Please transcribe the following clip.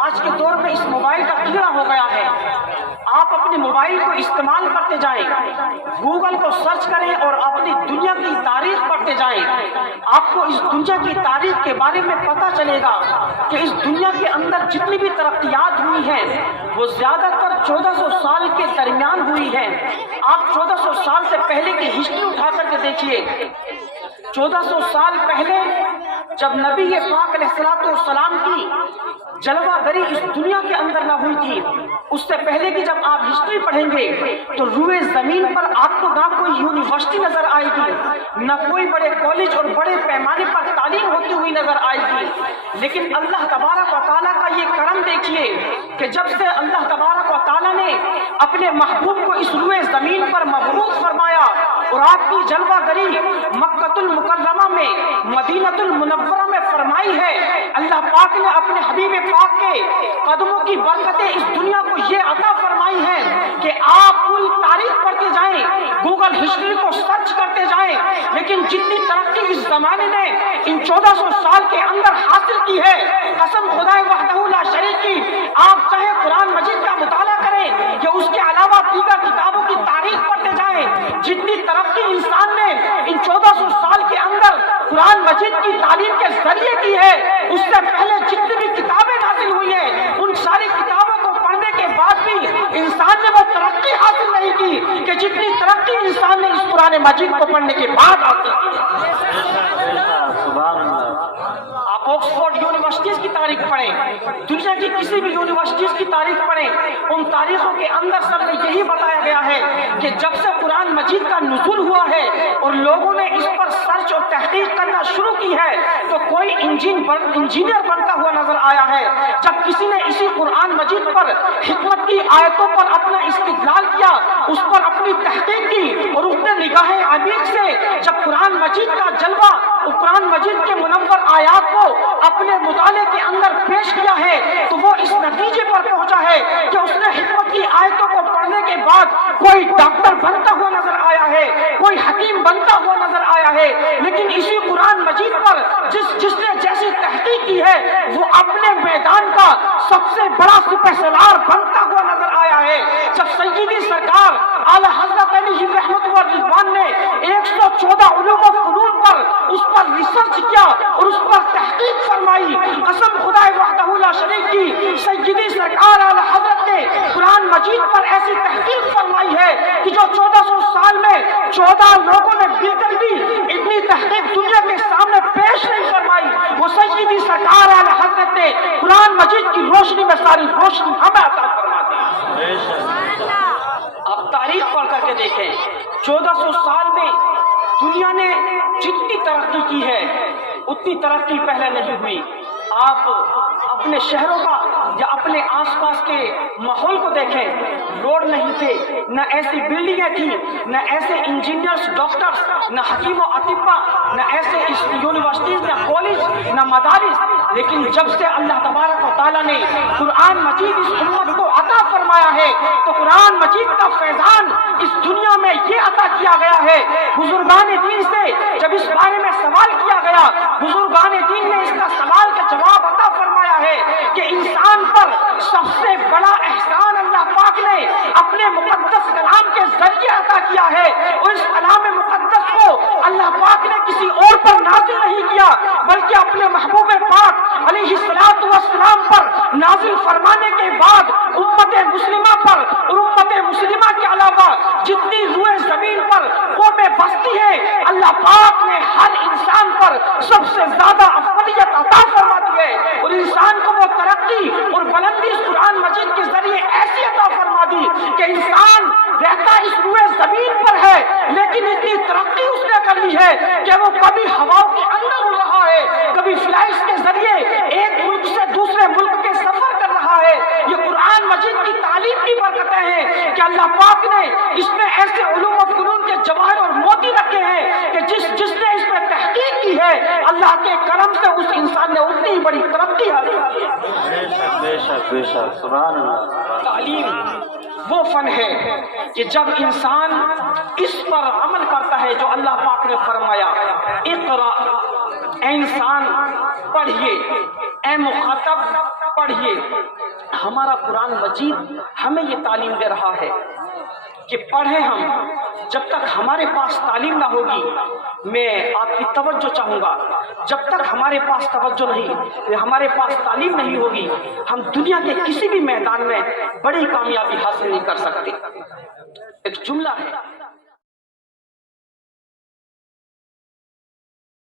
آج کے دور میں اس موبائل کا کیڑا ہو گیا ہے۔ آپ اپنے موبائل کو استعمال کرتے جائیں، گوگل کو سرچ کریں اور اپنی دنیا کی تاریخ پڑھتے جائیں، آپ کو اس دنیا کی تاریخ کے بارے میں پتہ چلے گا کہ اس دنیا کے اندر جتنی بھی ترقیات ہوئی ہیں وہ زیادہ تر 1400 سال کے درمیان ہوئی ہے۔ آپ 1400 سال سے پہلے کی ہسٹری اٹھا کر کے دیکھیے۔ 1400 سال پہلے جب نبی پاک علیہ السلام کی جلوہ گری اس دنیا کے اندر نہ ہوئی تھی، اس سے پہلے کی جب آپ ہسٹری پڑھیں گے تو روئے زمین پر آپ کو نہ کوئی یونیورسٹی نظر آئے گی، نہ کوئی بڑے کالج اور بڑے پیمانے پر تعلیم ہوتی ہوئی نظر آئے گی۔ لیکن اللہ تبارک و تعالیٰ کا یہ کرم دیکھیے کہ جب سے اللہ تبارک و تعالیٰ نے اپنے محبوب کو اس روئے زمین پر مبعوث فرمایا اور آپ کی جلوہ گری مکۃ المکرمہ میں، مدینۃ المنورہ میں فرمائی ہے، اللہ پاک نے اپنے حبیب پاک کے قدموں کی برکتیں اس دنیا کو یہ عطا فرمائی ہیں کہ آپ پوری تاریخ پڑھتے جائیں، گوگل ہسٹری کو سرچ کرتے جائیں، لیکن جتنی ترقی اس زمانے نے ان 1400 سال کے اندر حاصل کی ہے، قسم خدائے وحدہ لا شریک کی، آپ چاہے قرآن مجید کا مطالعہ کریں یا اس کے علاوہ دیگر کتابوں کی تاریخ پڑھتے جائیں، جتنی ترقی انسان نے ان 1400 سال کے اندر قرآن مجید کی تعلیم کے ذریعے کی ہے، اس سے پہلے جتنی بھی کتابیں نازل ہوئی ہیں ان ساری کتابوں کو پڑھنے کے بعد بھی انسان نے وہ ترقی حاصل نہیں کی کہ جتنی ترقی انسان نے اس قرآن مجید کو پڑھنے کے بعد حاصل کی۔ آپ آکسفورڈ یونیورسٹیز کی تاریخ پڑھیں، دنیا کی کسی بھی یونیورسٹیز کی تاریخ پڑھیں، ان تاریخوں کے اندر سب میں یہی بتایا گیا ہے کہ جب سے قرآن مجید کا نزول ہوا ہے اور لوگوں نے اس پر سرچ اور تحقیق کرنا شروع کی ہے تو کوئی انجینئر بنتا ہوا نظر آیا ہے۔ جب کسی نے اسی قرآن مجید پر حکمت کی آیتوں پر اپنا استدلال کیا، اس پر اپنی تحقیق کی اور اس نے نگاہ عمیق سے جب قرآن مجید کا جلوہ اور قرآن مجید کے منور آیات کو اپنے مطالعے کے اندر پیش کیا ہے تو وہ اس نتیجے پر پہنچا ہے کہ اس نے حکمت کی آیتوں کو پڑھنے کے بعد کوئی ڈاکٹر بنتا ہوا نظر آیا ہے، کوئی حکیم بنتا ہوا نظر آیا ہے، لیکن اسی قرآن مجید پر جس نے جیسی تحقیق کی ہے وہ اپنے میدان کا سب سے بڑا سپہ سالار بنتا ہوا نظر آیا ہے۔ جب سیدی سرکار اعلیٰ حضرت علیہ رحمت و رضوان نے 114 علوم و فنون پر اس پر ریسرچ کیا اور اس پر تحقیق فرمائی، قسم خدائے وحدہ لا شریک کی، سیدی سرکار اعلیٰ حضرت نے قرآن مجید پر ایسی تحقیق فرمائی ہے کہ جو 1400 سال میں 14 لوگوں نے مل کر بھی اتنی تحقیق دنیا کے سامنے پیش نہیں فرمائی، وہ سیدی سرکار اعلیٰ حضرت نے قرآن مجید کی روشنی میں ساری روشنی ہمیں عطا فرما دی۔ آپ تاریخ پڑھ کر کے دیکھیں، 1400 سال میں دنیا نے جتنی ترقی کی ہے اتنی ترقی پہلے نہیں ہوئی۔ آپ اپنے شہروں کا یا اپنے آس پاس کے ماحول کو دیکھیں، روڈ نہیں تھے، نہ ایسی بلڈنگیں تھیں، نہ ایسے انجینئرز، ڈاکٹرز، نہ حکیم و اطباء، نہ ایسے یونیورسٹیز، نہ کالج، نہ مدارس، لیکن جب سے اللہ تبارک و تعالیٰ نے قرآن مجید اس امت کو عطا فرمایا ہے تو قرآن مجید کا فیضان اس دنیا میں یہ عطا کیا گیا ہے۔ بزرگان دین سے جب اس بارے میں سوال کیا گیا، بزرگان دین نے اس کا سوال کا جواب عطا فرمایا ہے کہ انسان پر سب سے بڑا احسان اللہ پاک نے اپنے مقدس کلام کے ذریعے عطا کیا ہے، اور اس کلام مقدس کو اللہ پاک نے کسی اور پر نازل نہیں کیا بلکہ اپنے محبوب پاک علیہ السلام پر نازل فرمانے کے بعد امت مسلمہ پر اور امت مسلمہ کے علاوہ جتنی روئے زمین پر قومیں بستی ہیں، اللہ پاک نے ہر انسان پر سب سے زیادہ افضلیت عطا فرما دی ہے اور انسان کو وہ ترقی اور بلندی اس قرآن مجید کے ذریعے ایسی عطا فرما دی کہ انسان رہتا اس روئے زمین پر ہے لیکن اتنی ترقی اس نے کر لی ہے کہ وہ کبھی ہواؤں کے اندر اڑ رہا ہے، کبھی فلائٹس کے ذریعے ایک ملک سے دوسرے ملک کے سفر کر رہا ہے۔ یہ قرآن مجید کی تعلیم کی برکتیں ہیں کہ اللہ پاک نے اس میں ایسے علوم و فنون کے جواہر اور موتی رکھے ہیں کہ جس نے اس میں تحقیق کی ہے اللہ کے کرم سے اس انسان نے اتنی بڑی ترقی حاصل کی ہے۔ بے شک بے شک، سبحان اللہ۔ تعلیم وہ فن ہے کہ جب انسان اس پر عمل کرتا ہے جو اللہ پاک نے فرمایا، اقرا، اے انسان پڑھیے، اے مخاطب پڑھیے. ہمارا قرآن مجید ہمیں یہ تعلیم دے رہا ہے کہ پڑھیں ہم. جب تک ہمارے پاس تعلیم نہ ہوگی، میں آپ کی توجہ چاہوں گا، جب تک ہمارے پاس توجہ نہیں، ہمارے پاس تعلیم نہیں ہوگی، ہم دنیا کے کسی بھی میدان میں بڑی کامیابی حاصل نہیں کر سکتے. ایک جملہ ہے